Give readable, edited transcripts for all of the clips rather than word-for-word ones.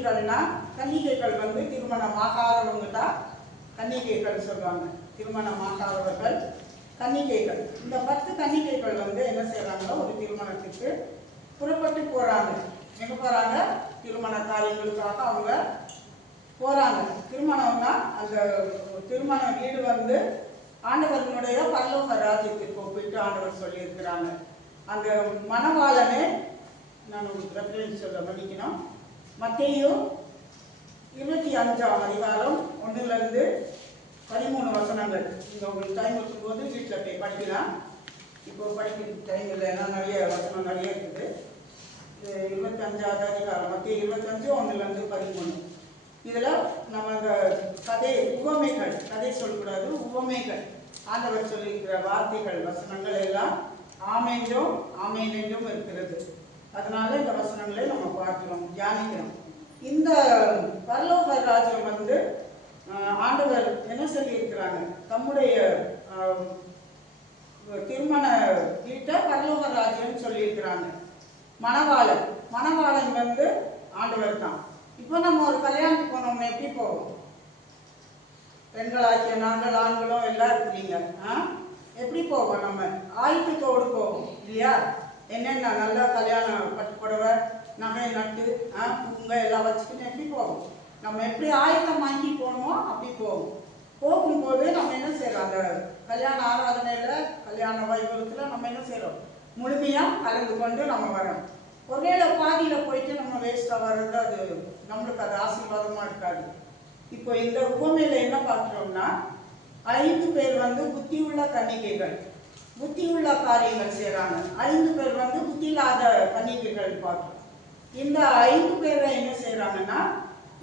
கன்னிகைகள்னா, கன்னிகைகள் வந்து திருமணமாகாதவங்க தான் கன்னிகைகள் சொல்லுவாங்க. திருமணமாகாதவர்கள் கன்னிகைகள். இந்த 10 கன்னிகைகள் வந்து என்ன செய்யறாங்களோ, ஒரு திருமணத்துக்கு புறப்பட்டு போறாங்க. எங்க போறாங்க? திருமண காரியங்களுக்காக அவங்க போறாங்க. திருமணம்னா அந்த திருமண வீடு வந்து ஆண்டவர்களுடைய பரலோக ராஜ்யத்திற்கு போயிட்டு ஆண்டவர் சொல்லி இருக்கிறாங்க. அந்த மணவாளனே, நான் உங்களுக்கு ரெஃபரன்ஸ் சொல்ல மன்னிக்கணும், மத்தேயு 25ஆம் அதிகாரம் 1 to 13 வசனங்கள். இங்கே உங்களுக்கு டைம் இருக்கும்போது வீட்டில் போய் படிக்கலாம். இப்போ படிக்கிற டைம் இல்லை, ஏன்னா நிறைய வசனம் நிறைய இருக்குது. 25ஆவது அதிகாரம் மத்திய 25 1 to 13. இதில் நம்ம அந்த உவமைகள், கதை சொல்லக்கூடாது, உவமைகள், ஆண்டவர் சொல்லியிருக்கிற வார்த்தைகள், வசனங்கள் எல்லாம் ஆமென்றும் ஆமென்றும் இருக்கிறது. அதனால இந்த வசனங்களை நம்ம பார்க்கிறோம், தியானிக்கிறோம். இந்த பரலோக ராஜ்யம் வந்து ஆண்டவர் என்ன சொல்லி இருக்கிறாங்க, தம்முடைய திருமண வீட்டை பரலோக ராஜ்யம் சொல்லி இருக்கிறாங்க. மணவாளன் வந்து ஆண்டவர் தான். இப்போ நம்ம ஒரு கல்யாணத்துக்கு போனோம்னா எப்படி போவோம்? பெண்களாக்கிய நாங்கள், ஆண்களும் எல்லாம் இருக்கிறீங்க. எப்படி போவோம்? நம்ம ஆயத்தத்தோடு போவோம் இல்லையா? என்னென்ன நல்லா கல்யாணம் பட்டு புடவை, நகை நட்டு, பூங்க எல்லாம் வச்சுக்கிட்டு எப்படி போவோம்? நம்ம எப்படி ஆயத்தம் வாங்கி போகணுமோ அப்படி போவோம். போகும்போது நம்ம என்ன செய்யறோம்? அந்த கல்யாண ஆராதனையில, கல்யாண வைபவத்தில் நம்ம என்ன செய்யறோம்? முழுமையாக கலந்து கொண்டு நம்ம வரோம். ஒருவேளை பாதியில் போயிட்டு நம்ம வேஸ்ட்டாக வர்றது, அது நம்மளுக்கு அது ஆசீர்வாதமாக இருக்காது. இப்போ இந்த உவமையில என்ன பார்க்குறோம்னா, 5 பேர் வந்து புத்தியுள்ள கன்னிகைகள், புத்தியுள்ள காரியங்கள் செய்கிறாங்க. 5 பேர் வந்து புத்தி இல்லாத கன்னிகைகள் பார்க்குறோம். இந்த 5 பேரை என்ன செய்கிறாங்கன்னா,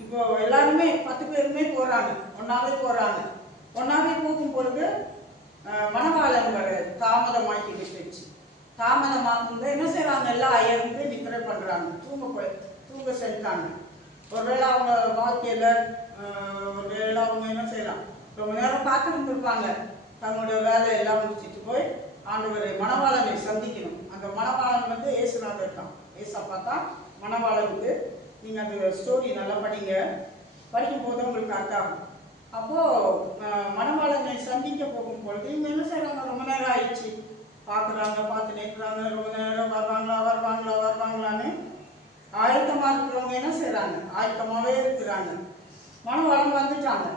இப்போ எல்லாருமே 10 பேருமே போகிறாங்க, ஒன்றாவே போகிறாங்க. ஒன்றாவே போகும்பொழுது மணவாளன் வர தாமதமாக்கிடுச்சு. தாமதமாக்கும்போது என்ன செய்கிறாங்க? எல்லாம் அயர்ந்து நித்திரை பண்ணுறாங்க, தூங்க செஞ்சாங்க. ஒருவேளை அவங்க வாழ்க்கையில் ஒருவேளை அவங்க என்ன செய்யலாம், ரொம்ப நேரம் காத்திருந்துருப்பாங்க. தங்களுடைய வேலையெல்லாம் முடிச்சுட்டு போய் ஆண்டவரை, மணவாளனை சந்திக்கணும். அந்த மணவாளன் வந்து இயேசுநாதர் தான், ஏசப்பா தான் மணவாளனுக்கு. நீங்கள் அந்த ஸ்டோரி நல்லா படிக்கும் போது உங்களுக்கு அர்த்தம். அப்போது மணவாளனை சந்திக்க போகும்பொழுது இவங்க என்ன செய்கிறாங்க? ரொம்ப நேரம் ஆயிடுச்சு, பார்த்து நிற்கிறாங்க. ரொம்ப நேரம் வருவாங்களான்னு ஆயத்தமாக இருக்கிறவங்க என்ன செய்கிறாங்க? ஆயத்தமாகவே இருக்கிறாங்க. மணவாளன் வந்துட்டாங்க.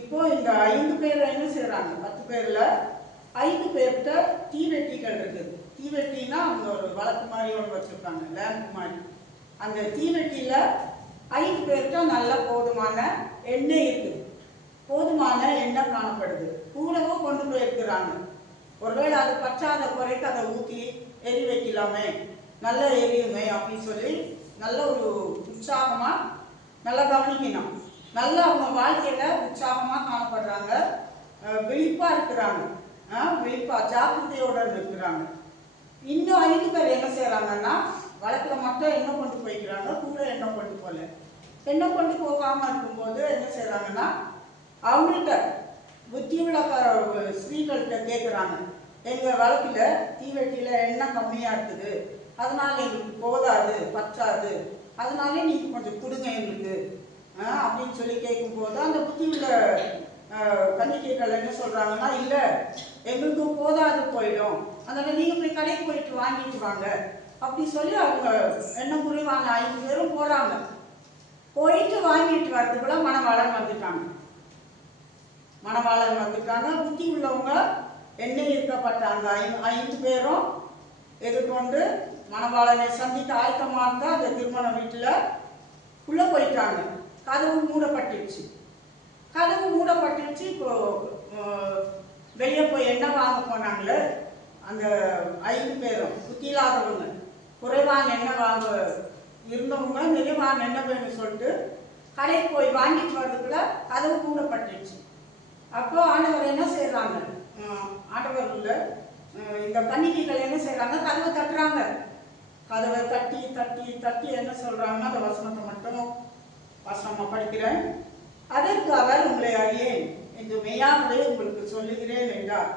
இப்போ இந்த 5 பேர் என்ன செய்கிறாங்க? 10 பேரில் 5 பேர்கிட்ட தீவெட்டிகள் இருக்குது. தீவெட்டின்னா அவங்க ஒரு வழக்கு மாதிரி ஒன்று வச்சுருக்காங்க, லேம்ப் மாதிரி. அந்த தீவெட்டியில் 5 பேர்கிட்ட நல்ல போதுமான எண்ணெய் இருக்குது, போதுமான எண்ணெய் காணப்படுது. கூடவும் கொண்டு போயிருக்கிறாங்க. ஒருவேளை அது பற்றாத குறைக்கு அதை ஊற்றி எரி வைக்கலாமே, நல்லா எரியுமே அப்படின்னு சொல்லி நல்ல ஒரு உற்சாகமாக நல்லா கவனிக்கணும். நல்லா அவங்க வாழ்க்கையில் உற்சாகமாக காணப்படுறாங்க, விழிப்பாக இருக்கிறாங்க, விழிப்பாக ஜாக்கிரதையோடு இருக்கிறாங்க. இன்னும் 5 பேர் என்ன செய்கிறாங்கன்னா, வழக்கில் மட்டும் எண்ணெய் கொண்டு போய்க்கிறாங்க, கூட எண்ணெய் கொண்டு போகல. எண்ணெய் கொண்டு போகாமல் இருக்கும்போது என்ன செய்கிறாங்கன்னா, அவங்கள்ட்ட புத்தியுள்ள ஸ்திரீகள்கிட்ட கேட்குறாங்க, எங்கள் வழக்கில் தீவெட்டியில் எண்ணெய் கம்மியாக இருக்குது, அதனால எங்களுக்கு போதாது, பற்றாது, அதனாலே நீங்கள் கொஞ்சம் கொடுங்க எங்களுக்கு அப்படின்னு சொல்லி கேட்கும்போது, அந்த புத்தியுள்ள கன்னிகைகள் என்ன சொல்கிறாங்கன்னா, இல்லை எங்களுக்கும் போதாது போயிடும், அதனால் நீங்கள் போய் கடைக்கு போயிட்டு வாங்கிட்டு வாங்க அப்படி சொல்லி அவங்க எண்ணெய் குறைவாங்க 5 பேரும் போகிறாங்க. போயிட்டு வாங்கிட்டு வரதுக்குள்ள மணவாளன் வந்துட்டாங்க. புத்தி உள்ளவங்க எண்ணெய் இருக்கப்பட்ட அந்த 5 பேரும் எதிர்கொண்டு மணவாளனை சந்திக்க ஆயத்தமாக இருந்தால் அந்த திருமண வீட்டில் உள்ளே போயிட்டாங்க. கதவு மூடப்பட்டுருச்சு. இப்போ வெளியே போய் எண்ணெய் வாங்க போனாங்களே அந்த 5 பேரும் புத்தி இல்லாதவங்க, குறைவான எண்ணெய் வாங்க இருந்தவங்க நிறைவான எண்ணெய் வேணும்னு சொல்லிட்டு கடைக்கு போய் வாங்கிட்டு வரதுக்குள்ள கதவு மூடப்பட்டுருச்சு. அப்போ ஆண்டவர் என்ன செய்கிறாங்க? ஆண்டவர்ல இந்த கன்னிகைகள் என்ன செய்கிறாங்க? கதவை தட்டுறாங்க. கதவை தட்டி தட்டி தட்டி என்ன சொல்கிறாங்கன்னா, அந்த வசனத்தை மட்டும் வசனமாக படிக்கிறேன். அதற்கு அவர், உங்களை அறியேன் என்று மெய்யாகவே உங்களுக்கு சொல்லுகிறேன் என்றார்.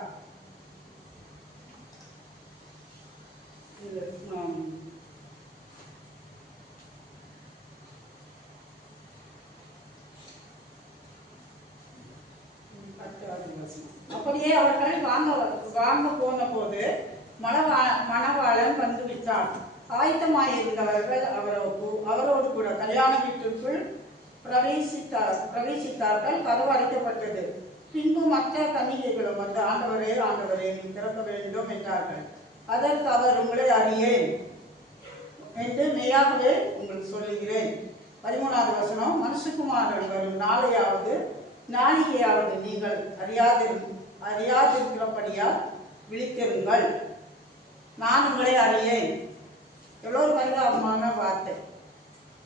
அப்படியே அவர்கள் வாங்க போன போது மணவாளன் வந்து விட்டான். ஆயத்தமாயிருந்தவர்கள் அவரோடு கூட கல்யாண வீட்டிற்குள் பிரவேசித்தார்கள். கதவு அடைக்கப்பட்டது. பின்பு மற்ற கன்னிகைகளும் வந்து, ஆண்டவரே ஆண்டவரே, நீ திறக்க வேண்டும் என்றார்கள். அதற்கு அவர், உங்களை அறியேன் என்று மெய்யாகவே உங்களுக்கு சொல்லுகிறேன். 13வது வசனம், மனுஷகுமாரன் வரும் நாளிகையாவது நீங்கள் அறியாதிருக்கிறபடியால் விழித்திருங்கள். நான் உங்களை அறியேன். எவ்வளோ ஒரு பரிதாபமான வார்த்தை.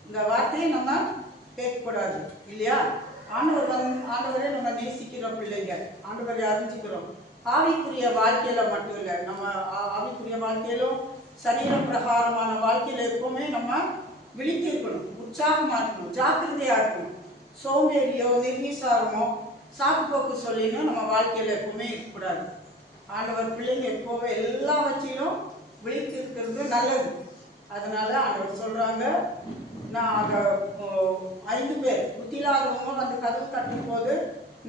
இந்த வார்த்தையை நம்ம கேட்கக்கூடாது இல்லையா? ஆண்டவரே நம்ம நேசிக்கிற பிள்ளைங்க, ஆண்டவரை அறிஞ்சிக்கிறோம். ஆவிக்குரிய வாழ்க்கையில மட்டும் இல்லை, நம்ம ஆவிக்குரிய வாழ்க்கையிலும் சரீர பிரகாரமான வாழ்க்கையில எப்பவுமே நம்ம விழித்திருக்கணும், உற்சாகமா இருக்கணும், ஜாக்கிரதையா இருக்கணும். சோம்பேறியோ நிர்விசாரமோ சாக்குப்போக்கு சொல்லின்னு நம்ம வாழ்க்கையில எப்பவுமே இருக்கக்கூடாது. ஆண்டவர் பிள்ளைங்க எப்போவே எல்லாவற்றையும் விழித்திருக்கிறது நல்லது. அதனால ஆண்டவர் சொல்றாங்க, நான் 5 பேர் புத்தியில்லாதவங்க வந்து கதவு தட்டும் போது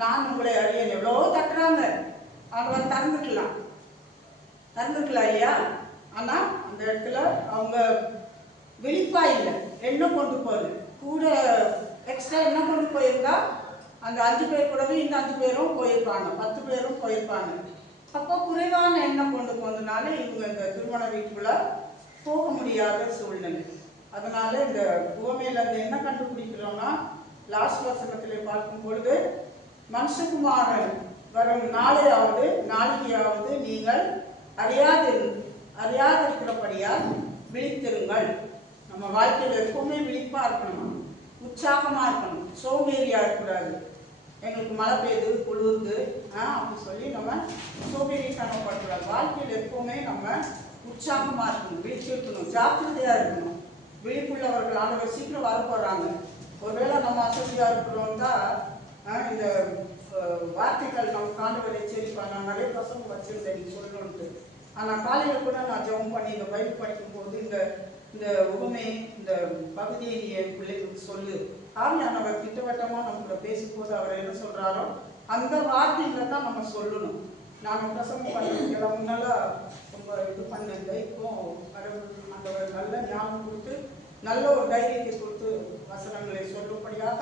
நான் உங்களை அறியேன். எவ்வளோ தட்டுறாங்க, ஆண்டவர் திறந்துக்கலாம் இல்லையா? ஆனா அந்த இடத்துல அவங்க விழிப்பா இல்லை, எண்ணம் கொண்டு போகுது. கூட எக்ஸ்ட்ரா எண்ணம் கொண்டு போயிருந்தா அந்த 5 பேர் கூடவே இந்த 5 பேரும் போயிருப்பாங்க, 10 பேரும் போயிருப்பாங்க. அப்போ குறைவான எண்ணம் கொண்டு போனதுனால இவங்க இந்த திருமண வீட்டுக்குள்ள போக முடியாத சூழ்நிலை. அதனால இந்த உவமையில அந்த என்ன கண்டுபிடிக்கிறோம்னா, லாஸ்ட் வசனத்திலே பார்க்கும் பொழுது, மனுஷகுமாரன் வரும் நாளிகையாவது நீங்கள் அறியாதிருக்கிறபடியால் விழித்திருங்கள். நம்ம வாழ்க்கையில் எப்பவுமே விழிப்பா இருக்கணும், உற்சாகமா இருக்கணும், சோம்பேறியா இருக்கக்கூடாது. எங்களுக்கு மழை பெய்யுது, குளிர்ந்து அப்படி சொல்லி நம்ம சோம்பேறித்தனப்படக்கூடாது. வாழ்க்கையில் எப்பவுமே நம்ம உற்சாகமா இருக்கணும், விழிச்சிருக்கணும், ஜாக்கிரதையா இருக்கணும். விழிப்புள்ளவர்கள் ஆண்டவர் சீக்கிரம் வர போறாங்க. ஒருவேளை நம்ம அசதியா இருக்கிறோம் தான் இந்த வார்த்தைகள் நம்ம ஆண்டவர் எச்சரிப்பாங்க. நான் நிறைய பசங்க வச்சிருந்தேன் நீங்க சொல்லணும்ட்டு. ஆனால் காலையில் கூட நான் ஜெபம் பண்ணி இந்த பைபிள் படிக்கும் போது இந்த உவமை இந்த பகுதியை நீ என் பிள்ளைகளுக்கு சொல்லு, ஆவியானவர் திட்டவட்டமாக நம்மள பேசும்போது அவர் என்ன சொல்றாரோ அந்த வார்த்தைகளை தான் நம்ம சொல்லணும். நான் பிரசங்கம் பண்ணிக்கலாம் முன்னால ரொம்ப இது பண்ணல. இப்போ ஆண்டவர் நல்ல ஞாபகம் கொடுத்து நல்ல ஒரு தைரியத்தை கொடுத்து வசனங்களை சொல்லும்படியாக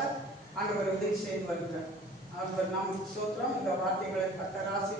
ஆண்டவர் உதவி செய்து வருகிறார். அவர் நமக்கு சோத்திரம். இந்த வார்த்தைகளை கர்த்தர் ஆசீர்வதிப்பார்.